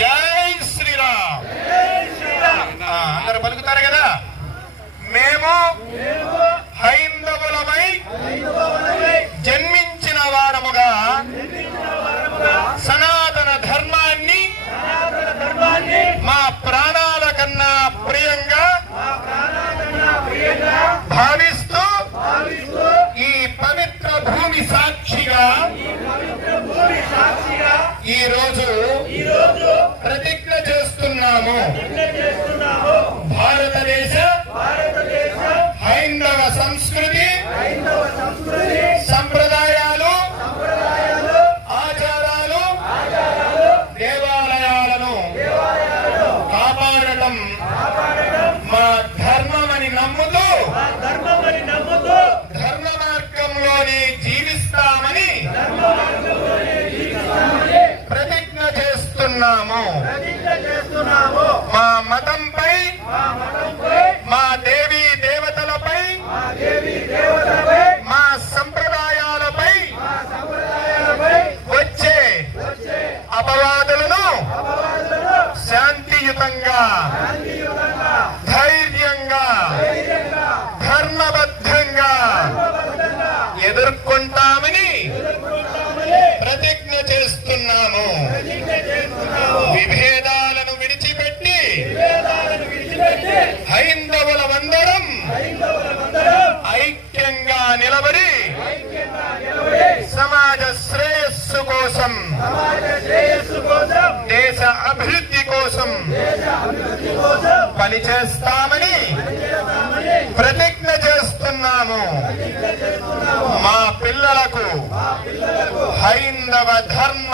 జై శ్రీరామ్. అందరూ పలుకుతారు కదా. మేము హైందవులమై జన్మించిన వారముగా సనాతన ధర్మాన్ని మా ప్రాణాల కన్నా ప్రియంగా భావిస్తూ ఈ పవిత్ర భూమి సాక్షిగా ఈ రోజు ప్రతిజ్ఞ చేస్తున్నాము. భారతదేశ హైందవ సంస్కృతి సంప్రదాయాలు ఆచారాలు దేవాలయాలను కాపాడటం మా ధర్మమని నమ్ముతూ ధర్మ మార్గంలోనే జీవిస్తామని ప్రతిజ్ఞ చేస్తున్నాము. మా మతంపై మా దేవీ దేవతలపై మా సంప్రదాయాలపై వచ్చే అపవాదులను శాంతియుతంగా ధైర్యంగా ధర్మబద్ధంగా ఎదుర్కొంటామని ప్రతిజ్ఞ చేస్తున్నాము. విభేదాలను విడిచిపెట్టి హైందవులమందరం ఐక్యంగా నిలబడి సమాజ శ్రేయస్సు కోసం దేశ అభివృద్ధి కోసం పనిచేస్తామని ప్రతిజ్ఞ చేస్తున్నాము. మా పిల్లలకు హైందవ ధర్మ